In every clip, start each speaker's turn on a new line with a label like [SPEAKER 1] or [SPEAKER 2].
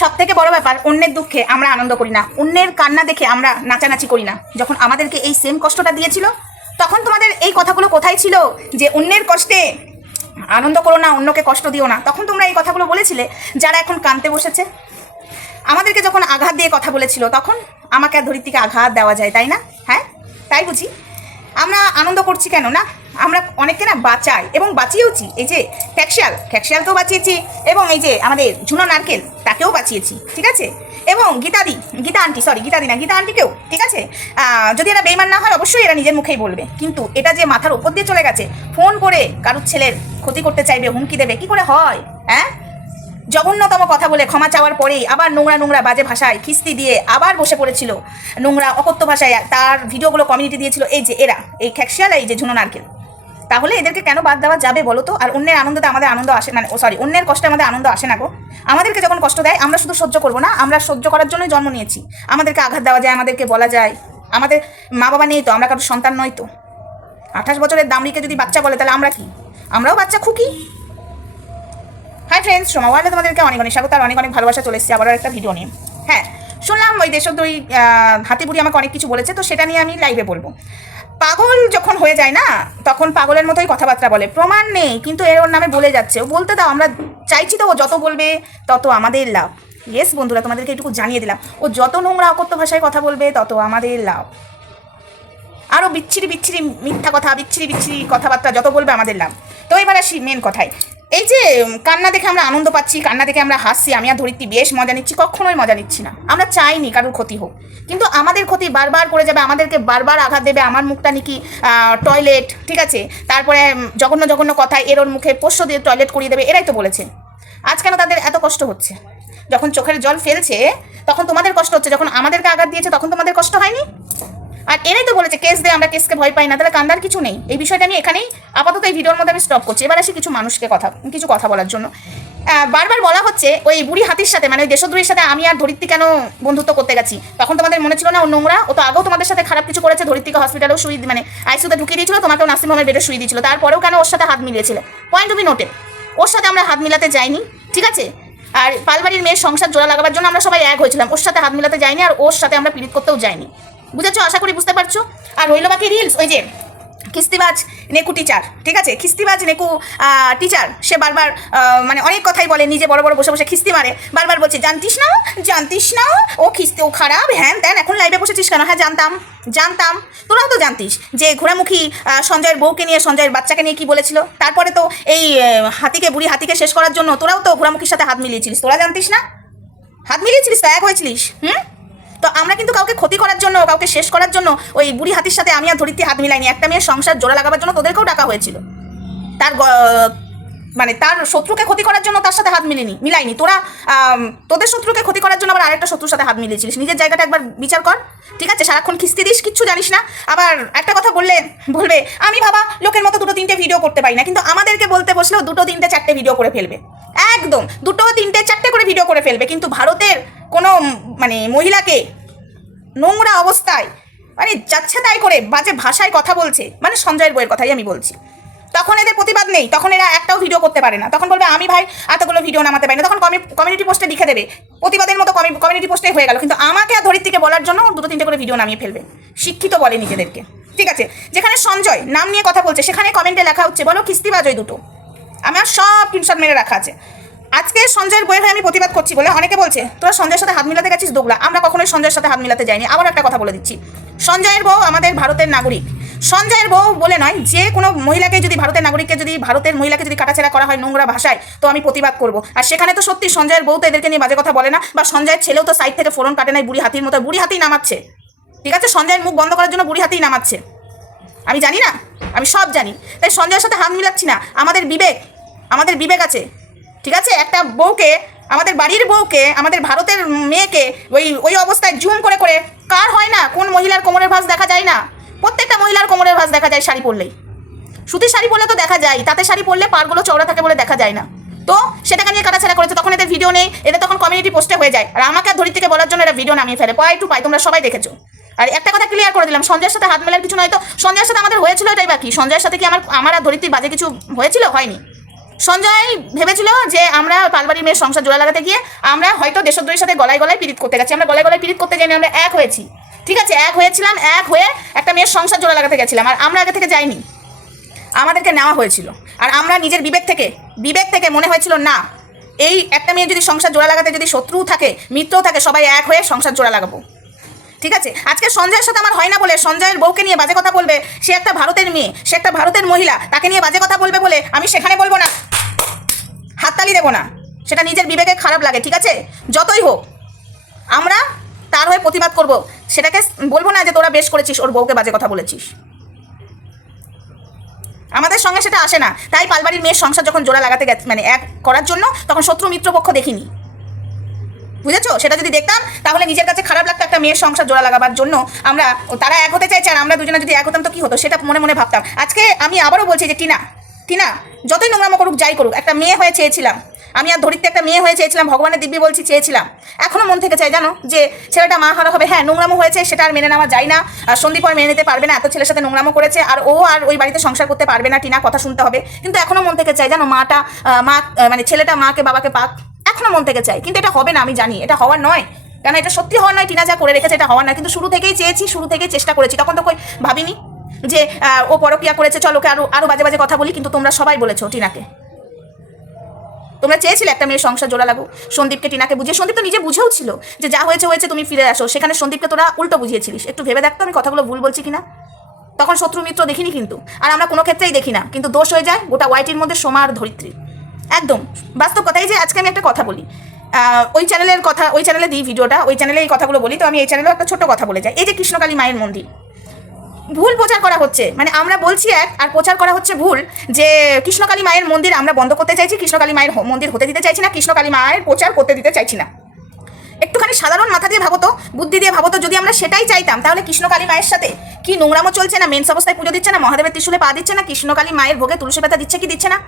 [SPEAKER 1] সব থেকে বড় ব্যাপার, অন্যের দুঃখে আমরা আনন্দ করি না। অন্যের কান্না দেখে আমরা নাচানাচি করি না। যখন আমাদেরকে এই সেম কষ্টটা দিয়েছিল, তখন তোমাদের এই কথাগুলো কোথায় ছিল? যে অন্যের কষ্টে আনন্দ করো না, অন্যকে কষ্ট দিও না। তখন তোমরা এই কথাগুলো বলেছিলে, যারা এখন কানতে বসেছে। আমাদেরকে যখন আঘাত দিয়ে কথা বলেছিল, তখন আমাকে আর ধরিত্রীকে আঘাত দেওয়া যায়, তাই না? হ্যাঁ তাই বুঝি? আমরা আনন্দ করছি কেন না? আমরা অনেককে না বাঁচাই এবং বাঁচিয়েওছি। এই যে ক্যাকশিয়াল ক্যাকশিয়ালকেও বাঁচিয়েছি এবং এই যে আমাদের ঝুনো নারকেল, তাকেও বাঁচিয়েছি, ঠিক আছে? এবং গীতাদি, গীতা আন্টি সরি গীতাদি না, গীতা আন্টিকেও ঠিক আছে? যদি এরা বেইমান না হয়, অবশ্যই এরা নিজের মুখেই বলবে। কিন্তু এটা যে মাথার উপর দিয়ে চলে গেছে, ফোন করে কারুর ছেলের ক্ষতি করতে চাইবে, হুমকি দেবে, কি করে হয় হ্যাঁ? জঘন্যতম কথা বলে ক্ষমা চাওয়ার পরেই আবার নোংরা নোংরা বাজে ভাষায় খিস্তি দিয়ে আবার বসে পড়েছিল নোংরা অকথ্য ভাষায়। তার ভিডিওগুলো কমিউনিটি দিয়েছিল, এই যে এরা, এই খ্যাকশিয়াল এই যে ঝুনো নারকেল। তাহলে এদেরকে কেন বাদ দেওয়া যাবে বলো তো? আর অন্যের আনন্দতে আমাদের আনন্দ আসে না। সরি অন্যের কষ্টে আমাদের আনন্দ আসে না গো। আমাদেরকে যখন কষ্ট দেয়, আমরা শুধু সহ্য করব না, আমরা সহ্য করার জন্যই জন্ম নিয়েছি। আমাদেরকে আঘাত দেওয়া যায়, আমাদেরকে বলা যায়। আমাদের মা বাবা নেই তো, আমরা কারোর সন্তান নই তো। আঠাশ বছরের দামড়িকে যদি বাচ্চা বলে, তাহলে আমরা কি? আমরাও বাচ্চা খুকি। হাই ফ্রেন্ডস সোমা ওয়ার্ল্ডে তোমাদেরকে অনেক অনেক স্বাগত, আর অনেক অনেক ভালোবাসা চলে এসেছি। আবারও একটা ভিডিও নিয়ে। হ্যাঁ শুনলাম ওই দেশদ্রোহী হাতিপুরি আমাকে অনেক কিছু বলেছে, তো সেটা নিয়ে আমি লাইভে বলব। পাগল যখন হয়ে যায় না, তখন পাগলের মতোই কথাবার্তা বলে। প্রমাণ নেই, কিন্তু এর ওর নামে বলে যাচ্ছে। ও বলতে দাও, আমরা চাইছি তো ও যত বলবে, তত আমাদের লাভ। ইয়েস বন্ধুরা, তোমাদেরকে এটুকু জানিয়ে দিলাম। ও যত নোংরা অকত্য ভাষায় কথা বলবে, তত আমাদের লাভ। আরও বিচ্ছিরি বিচ্ছিরি মিথ্যা কথা, বিচ্ছিরি বিচ্ছিরি কথাবার্তা যত বলবে, আমাদের লাভ। তো এবার আসি মেন কথায়। এই যে কান্না দেখে আমরা আনন্দ পাচ্ছি, কান্না দেখে আমরা হাসছি, আমি আর ধরিত্রী বেশ মজা নিচ্ছি, কখনোই মজা নিচ্ছি না। আমরা চাইনি কারোর ক্ষতি হোক। কিন্তু আমাদের ক্ষতি বারবার করে যাবে, আমাদেরকে বারবার আঘাত দেবে, আমার মুখটা নাকি টয়লেট ঠিক আছে? তারপরে জঘন্য জঘন্য কথায় এর ওর মুখে পোষ্য দিয়ে টয়লেট করিয়ে দেবে, এরাই তো বলেছে। আজ কেন তাদের এত কষ্ট হচ্ছে? যখন চোখের জল ফেলছে, তখন তোমাদের কষ্ট হচ্ছে, যখন আমাদেরকে আঘাত দিয়েছে, তখন তোমাদের কষ্ট হয়নি? আর এরাই তো বলেছে কেস দে আমরা কেসকে ভয় পাই না। তাহলে কান্দার কিছু নেই। এই বিষয়টা আমি এখানেই আপাতত এই ভিডিওর মধ্যে আমি স্টপ করছি। এবার আসি কিছু মানুষকে কথা, কিছু কথা বলার জন্য। বারবার বলা হচ্ছে ওই বুড়ি হাতির সাথে মানে ওই দেশদ্রোহীর সাথে আমি আর ধরিত্রী কেন বন্ধুত্ব করতে গেছি? তখন তোমাদের মনে ছিল না ও নোংরা? ও তো আগেও তোমাদের সাথে খারাপ কিছু করেছে, ধরিত্রীকে হসপিটালেও শুয়ে মানে আইসিউতে ঢুকিয়ে দিয়েছিল, তোমাকেও নার্সিং হোমের বেডে শুয়ে দিয়েছিল। তারপরেও কেন ওর সাথে হাত মিলিয়েছিলে? পয়েন্ট বি নোটে ওর সাথে আমরা হাত মিলাতে যাইনি, ঠিক আছে? আর পালবাড়ির মেয়ের সংসার জোড়া লাগাবার জন্য আমরা সবাই এক হয়েছিলাম। ওর সাথে হাত মিলাতে যাইনি আর ওর সাথে আমরা পীড়িত করতেও যাইনি। বুঝেছ? আশা করি বুঝতে পারছ? আর রইল বাকি রিলস ওই যে খিস্তিবাজ নেকু টিচার ঠিক আছে? খিস্তিবাজ নেকু টিচার সে বারবার মানে অনেক কথাই বলে নিজে বড় বড় বসে বসে খিস্তি মারে। বারবার বলছে জানতিস না? জানতিস না? ও খিস্তি ও খারাপ? হ্যান ত্যান এখন লাইভে বসেছিস কেন? হ্যাঁ জানতাম জানতাম। তোরাও তো জানতিস যে ঘোরামুখী আহ, সঞ্জয়ের বউকে নিয়ে সঞ্জয়ের বাচ্চাকে নিয়ে কি বলেছিল? তারপরে তো এই হাতিকে বুড়ি হাতিকে শেষ করার জন্য তোরাও তো ঘোরামুখীর সাথে হাত মিলিয়েছিলিস। তোরা জানতিস না? হাত মিলিয়েছিলিস তো? এক হয়েছিলিস? হুম? তো আমরা কিন্তু কাউকে ক্ষতি করার জন্য, কাউকে শেষ করার জন্য ওই বুড়ি হাতির সাথে আমি আর ধরিত্রী হাত মিলাইনি। একটা মেয়ের সংসার জোড়া লাগাবার জন্য তোদেরকেও ডাকা হয়েছিল। তার মানে তার শত্রুকে ক্ষতি করার জন্য তার সাথে হাত মিলিনি, মিলাইনি। তোরা তোদের শত্রুকে ক্ষতি করার জন্য আবার আরেকটা শত্রুর সাথে হাত মিলিয়েছিলিস। নিজের জায়গাটা একবার বিচার কর, ঠিক আছে? সারাক্ষণ খিস্তি দিস, কিচ্ছু জানিস না। আবার একটা কথা বললে, বলবে, আমি ভাবা, লোকের মতো দুটো তিনটে ভিডিও করতে পারি না। কিন্তু আমাদেরকে বলতে বসলেও দুটো, তিনটে, চারটে ভিডিও করে ফেলবে। একদম, দুটো, তিনটে, চারটে করে ভিডিও করে ফেলবে। কিন্তু ভারতের কোনো মানে মহিলাকে নোংরা অবস্থায় মানে যাচ্ছে তাই করে বাজে ভাষায় কথা বলছে মানে সঞ্জয়ের বইয়ের কথাই আমি বলছি। তখন এদের প্রতিবাদ নেই, তখন এরা একটাও ভিডিও করতে পারে না। তখন বলবে, আমি ভাই এতগুলো ভিডিও নামাতে পারি না তখন কমিউনিটি পোস্টে লিখে দেবে, প্রতিবাদের মতো কমিউনিটি পোস্টে হয়ে গেল। কিন্তু আমাকে আর ধরিত্রীকে বলার জন্য দুটো, তিনটে করে ভিডিও নামিয়ে ফেলবে। শিক্ষিত বলে নিজেদেরকে। ঠিক আছে? যেখানে সঞ্জয় নাম নিয়ে কথা বলছে, সেখানে কমেন্টে লেখা হচ্ছে, বলো, কিস্তিবাজ ওই দুটো। আমার সব স্ক্রিনশট মেরে রাখা আছে। আজকে সঞ্জয়ের বইয়ের হয়ে আমি প্রতিবাদ করছি বলে অনেকে বলছে, তোরা সঞ্জয়ের সাথে হাত মিলাতে গেছিস দোগলা? আমরা কখনোই সঞ্জয়ের সাথে হাত মিলাতে যাইনি। আবার একটা কথা বলে দিচ্ছি। সঞ্জয়ের বউ আমাদের ভারতের নাগরিক। সঞ্জয়ের বউ বলে নয়, যে কোনো মহিলাকে যদি ভারতের নাগরিককে যদি ভারতের মহিলাকে যদি কাটাছেড়া করা হয় নোংরা ভাষায়, তো আমি প্রতিবাদ করব। আর সেখানে তো সত্যি সঞ্জয়ের বউ তো এদেরকে নিয়ে বাজে কথা বলে না, বা সঞ্জয়ের ছেলেও তো সাইড থেকে ফোরন কাটে নাই, বুড়ি হাতির মতো, বুড়ি হাতেই নামাচ্ছে। ঠিক আছে? সঞ্জয়ের মুখ বন্ধ করার জন্য বুড়ি হাতেই নামাচ্ছে। আমি জানি না? আমি সব জানি। তাই সঞ্জয়ের সাথে হাত মিলাচ্ছি না। আমাদের বিবেক আমাদের বিবেক আছে। ঠিক আছে? একটা বউকে, আমাদের বাড়ির বউকে, আমাদের ভারতের মেয়েকে ওই ওই অবস্থায় জুম করে করে, কার হয় না? কোন মহিলার কোমরের ভাঁজ দেখা যায় না? প্রত্যেকটা মহিলার কোমরের ভাঁজ দেখা যায় শাড়ি পরলেই। সুতির শাড়ি পরলে তো দেখা যায় তাতে শাড়ি পরলে পারগুলো চওড়া থাকে বলে দেখা যায় না। তো সেটাকে নিয়ে কাটাছেড়া করেছে, তখন এদের ভিডিও নেই, এদের তখন কমিউনিটি পোস্টে হয়ে যায়। আর আমাকে আর ধরিত্রীকে বলার জন্য এরা ভিডিও নামিয়ে ফেলে। পাই টু পাই তোমরা সবাই দেখেছ। আর একটা কথা ক্লিয়ার করে দিলাম, সঞ্জয়ের সাথে হাত মেলার কিছু নয় তো? সঞ্জয়ের সাথে আমাদের হয়েছিল এটাই বাকি সঞ্জয়ের সাথে কি আমার আমার আর ধরিত্রীর বাজে কিছু হয়েছিল? হয়নি। সঞ্জয় ভেবেছিল যে আমরা পালবাড়ির মেয়ের সংসার জোড়া লাগাতে গিয়ে আমরা হয়তো দেশদ্রোহীর সাথে গলায় গলায় পীড়িত করতে গেছি। আমরা গলায় গলায় পীড়িত করতে যাইনি আমরা এক হয়েছি। ঠিক আছে, এক হয়েছিলাম, এক হয়ে একটা মেয়ের সংসার জোড়া লাগাতে গেছিলাম। আর আমরা আগে থেকে যাইনি। আমাদেরকে নেওয়া হয়েছিল। আর আমরা নিজের বিবেক থেকে বিবেক থেকে মনে হয়েছিল, না, এই একটা মেয়ে যদি সংসার জোড়া লাগাতে যদি শত্রু থাকে, মিত্রও থাকে, সবাই এক হয়ে সংসার জোড়া লাগাবো। ঠিক আছে? আজকে সঞ্জয়ের সাথে আমার হয় না বলে সঞ্জয়ের বউকে নিয়ে বাজে কথা বলবে, সে একটা ভারতের মেয়ে, সে একটা ভারতের মহিলা, তাকে নিয়ে বাজে কথা বলবে বলে আমি সেখানে বলব না। হাততালি দেবো না। সেটা নিজের বিবেকে খারাপ লাগে, ঠিক আছে? যতই হোক, আমরা তার হয়ে প্রতিবাদ করব। সেটাকে বলব না যে তোরা বেশ করেছিস, ওর বউকে বাজে কথা বলেছিস। আমাদের সঙ্গে সেটা আসে না। তাই পালবাড়ির মেয়ের সংসার যখন জোড়া লাগাতে গেছে মানে এক করার জন্য, তখন শত্রু মিত্র পক্ষ দেখিনি। বুঝেছ? সেটা যদি দেখতাম, তাহলে নিজের কাছে খারাপ লাগতো একটা মেয়ের সংসার জোড়া লাগাবার জন্য। আমরা, তারা এক হতে চাইছে আর আমরা দুজনে যদি এক হতাম, তো কি হতো? সেটা মনে মনে ভাবতাম। আজকে আমি আবারও বলছি যে, টিনা টিনা যতই নোংরামো করুক, যাই করুক, একটা মেয়ে হয়ে চেয়েছিলাম। আমি আর ধরিত্রী একটা মেয়ে হয়ে চেয়েছিলাম, ভগবানের দিব্যি বলছি, চেয়েছিলাম। এখনও মন থেকে চাই, জানো? যে ছেলেটা মা হারা হবে হ্যাঁ নোংরামো হয়েছে, সেটা আর মেনে নেওয়া যায় না। আর সন্দীপ আর মেনে নিতে পারবে না, এত ছেলের সাথে নোংরামো করেছে, আর ও আর ওই বাড়িতে সংসার করতে পারবে না, টিনা, কথা শুনতে হবে। কিন্তু এখনও মন থেকে চাই, জানো, মাটা মা মানে ছেলেটা মাকে, বাবাকে পাক। এখনও মন থেকে চাই, কিন্তু এটা হবে না, আমি জানি, এটা হওয়ার নয়। কেন এটা সত্যি হওয়ার নয়, টিনা যা করে রেখেছে, এটা হওয়ার নয়। কিন্তু শুরু থেকেই চেয়েছি, শুরু থেকেই চেষ্টা করেছি, তখন তো কই ভাবিনি। যে ও পরকিয়া করেছে, চলো ওকে আরও আরও বাজে বাজে কথা বলি, কিন্তু তোমরা সবাই বলেছ টিনাকে। তোমরা চেয়েছিলে একটা মেয়ের সংসার জোড়া লাগো সন্দীপকে টিনাকে বুঝিয়ে, সন্দীপ তো নিজে বুঝেও ছিল যে যা হয়েছে হয়েছে, তুমি ফিরে আসো। সেখানে সন্দীপকে তোরা উল্টো বুঝিয়েছিলিস। একটু ভেবে দেখতো আমি কথাগুলো ভুল বলছি কিনা? তখন শত্রু মিত্র দেখিনি কিন্তু, আর আমরা কোনো ক্ষেত্রেই দেখি না। কিন্তু দোষ হয়ে যায় গোটা ওয়াইটির মধ্যে সোমা আর ধরিত্রী। একদম। বাস্তব কথাই যে আজকে আমি একটা কথা বলি। ওই চ্যানেলের কথা, ওই চ্যানেলে দিই ভিডিওটা, ওই চ্যানেলে এই কথাগুলো বলি। তো আমি এই চ্যানেলেও একটা ছোট্ট কথা বলে যাই। এই যে কৃষ্ণকালী মায়ের মন্দির। ভুল প্রচার করা হচ্ছে। মানে আমরা বলছি এক, আর প্রচার করা হচ্ছে ভুল, যে কৃষ্ণকালী মায়ের মন্দির আমরা বন্ধ করতে চাইছি, কৃষ্ণকালী মায়ের মন্দির হতে দিতে চাইছি না, কৃষ্ণকালী মায়ের প্রচার করতে দিতে চাইছি না। একটুখানি সাধারণ মাথা দিয়ে ভাবতো বুদ্ধি দিয়ে ভাবতো যদি আমরা সেটাই চাইতাম, তাহলে কৃষ্ণকালী মায়ের সাথে কি নোংরামো চলছে না মেন্স অবস্থায় পুজো দিচ্ছে না, মহাদেবের ত্রিশুলে পা দিচ্ছে না, কৃষ্ণকালী মায়ের ভোগে তুলসী পাতা দিচ্ছে কি দিচ্ছে না?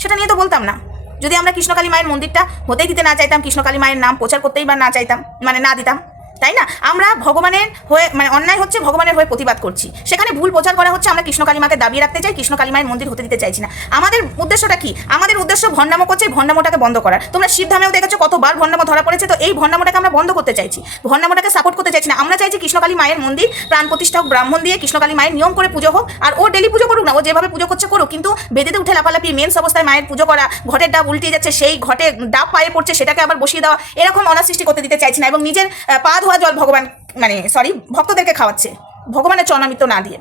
[SPEAKER 1] সেটা নিয়ে তো বলতাম না। যদি আমরা কৃষ্ণকালী মায়ের মন্দিরটা হতেই দিতে না চাইতাম, কৃষ্ণকালী মায়ের নাম প্রচার করতেই বা না চাইতাম মানে না দিতাম তাই না? আমরা ভগবানের হয়ে মানে অন্যায় হচ্ছে ভগবানের হয়ে প্রতিবাদ করছি। সেখানে ভুল প্রচার করা হচ্ছে, আমরা কৃষ্ণকালী মাকে দাবিয়ে রাখতে চাই কৃষ্ণকালী মায়ের মন্দির হতে দিতে চাইছি না। আমাদের উদ্দেশ্যটা কি? আমাদের উদ্দেশ্য ভণ্ডামো করছে ভণ্ডামোটাকে বন্ধ করার তোমরা শিবধামেও দেখেছ কতবার ভণ্ডামো ধরা পড়েছে, তো এই ভণ্ডামোটাকে আমরা বন্ধ করতে চাইছি। ভণ্ডামোটাকে সাপোর্ট করতে চাইছি না। আমরা চাইছি কৃষ্ণকালী মায়ের মন্দির, প্রাণ প্রতিষ্ঠা হোক, ব্রাহ্মণ দিয়ে কৃষ্ণকালী মায়ের নিয়ম করে পুজো হোক, আর ও ডেলি পুজো করুক না, ও যেভাবে পুজো করছে করুক, কিন্তু বেদিতে উঠে লাফালাফি মেন্স অবস্থায় মায়ের পুজো করা, ঘটের ডাব উল্টিয়ে যাচ্ছে, সেই ঘটে ডাব পায়ে পড়ছে, সেটাকে আবার বসিয়ে দেওয়া, এরকম অনাসৃষ্টি করতে দিতে চাইছি না, এবং নিজের পা ধোয়া জল ভগবান মানে সরি ভক্তদেরকে খাওয়াচ্ছে। ভগবানের চরণামিত্র না দিয়ে।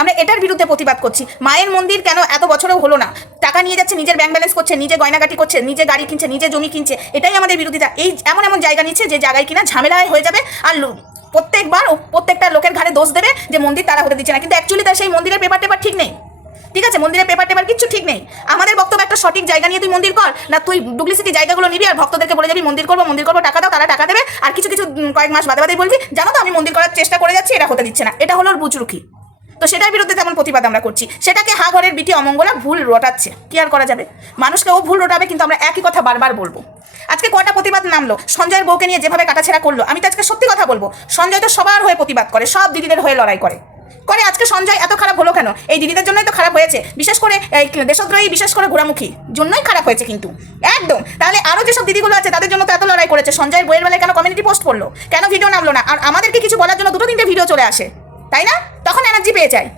[SPEAKER 1] আমরা এটার বিরুদ্ধে প্রতিবাদ করছি। মায়ের মন্দির কেন এত বছরেও হলো না? টাকা নিয়ে যাচ্ছে, নিজের ব্যাংক ব্যালেন্স করছে, নিজে গয়নাগাটি করছে, নিজে গাড়ি কিনছে, নিজে জমি কিনছে। এটাই আমাদের বিরোধিতা। এই এমন এমন জায়গা নিচ্ছে যে জায়গায় কিনা ঝামেলায় হয়ে যাবে আর প্রত্যেকবার প্রত্যেকটা লোকের ঘাড়ে দোষ দেবে যে মন্দির তারা হতে দিচ্ছে না। কিন্তু অ্যাকচুয়ালি তার সেই মন্দিরের পেপার টেপার ঠিক নেই। ঠিক আছে, মন্দিরের পেপার টেপার কিচ্ছু ঠিক নেই। আমাদের বক্তব্য একটা সঠিক জায়গা নিয়ে তুই মন্দির কর, না তুই ডুপ্লিসিটি জায়গাগুলো নিবি আর ভক্তদেরকে বলে যাবি, মন্দির করব মন্দির করব, টাকা দাও, তারা টাকা দেবে। আর কিছু কিছু কয়েক মাস বাদে বাদে বলবি, জানো তো আমি মন্দির করার চেষ্টা করে যাচ্ছি এটা হতে দিচ্ছে না। এটা হলো ওর বুচরুকি তো সেটার বিরুদ্ধে তেমন প্রতিবাদ আমরা করছি। সেটাকে হা ঘরের বিটি অমঙ্গলা ভুল রটাচ্ছে। কি আর করা যাবে? মানুষকে ও ভুল রটাবে, কিন্তু আমরা একই কথা বারবার বলব। আজকে কটা প্রতিবাদ নামলো? সঞ্জয়ের বউকে নিয়ে যেভাবে কাটাছেড়া করল, আমি তো আজকে সত্যি কথা বলব। সঞ্জয় তো সবার হয়ে প্রতিবাদ করে, সব দিদিদের হয়ে লড়াই করে। করে আজকে সঞ্জয় এত খারাপ হলো কেন? এই দিদিদের জন্যই তো খারাপ হয়েছে। বিশেষ করে দেশদ্রোহী, বিশেষ করে ঘোরামুখী জন্যই খারাপ হয়েছে কিন্তু। একদম। তাহলে আরও যেসব দিদিগুলো আছে, তাদের জন্য তো এত লড়াই করেছে। সঞ্জয়ের বইয়ের বেলায় কেন কমিউনিটি পোস্ট করল কেন ভিডিও নামলো না? আর আমাদেরকে কিছু বলার জন্য দুটো তিনটে ভিডিও চলে আসে। তাই না? তখন এনার্জি পেয়ে যায়।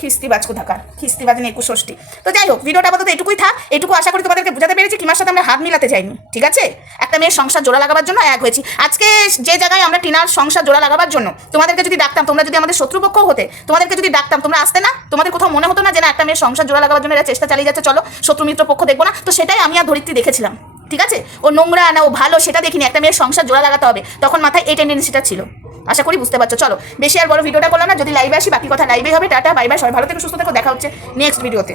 [SPEAKER 1] খিস্তিবাজ কোথাকার? খিস্তিবাজ নেই কুষষ্টি তো যাই হোক, ভিডিওটা আপাতত এটুকুই থাক, এটুকু আশা করি তোমাদেরকে বোঝাতে পেরেছি কিমার সাথে আমরা হাত মিলাতে যাইনি, ঠিক আছে? একটা মেয়ের সংসার জোড়া লাগাবার জন্য এক হয়েছি। আজকে যে জায়গায় আমরা টিনার সংসার জোড়া লাগাবার জন্য তোমাদেরকে যদি ডাকতাম, তোমরা যদি আমাদের শত্রুপক্ষ হতে, তোমাদেরকে যদি ডাকতাম, তোমরা আসতে না? তোমাদের কোথাও মনে হতো না যে না, একটা মেয়ের সংসার জোড়া লাগাবার জন্য এরা চেষ্টা চালিয়ে যাচ্ছে, চলো, শত্রু মিত্র পক্ষ দেখব না? তো সেটাই আমি আর ধরিত্রী দেখেছিলাম, ঠিক আছে? ও নোংরা না, ও ভালো, সেটা দেখিনি, একটা মেয়ের সংসার জোড়া লাগাতে হবে। তখন মাথায় এই টেন্ডেন্সিটা ছিল। আশা করি বুঝতে পারছ। চলো, বেশি আর বড় ভিডিওটা করলাম না, যদি লাইভে আসি, বাকি কথা লাইভে হবে। টাটা বাই বাই সবাই ভালো থেকে, সুস্থ থেকো, দেখা হচ্ছে নেক্সট ভিডিওতে।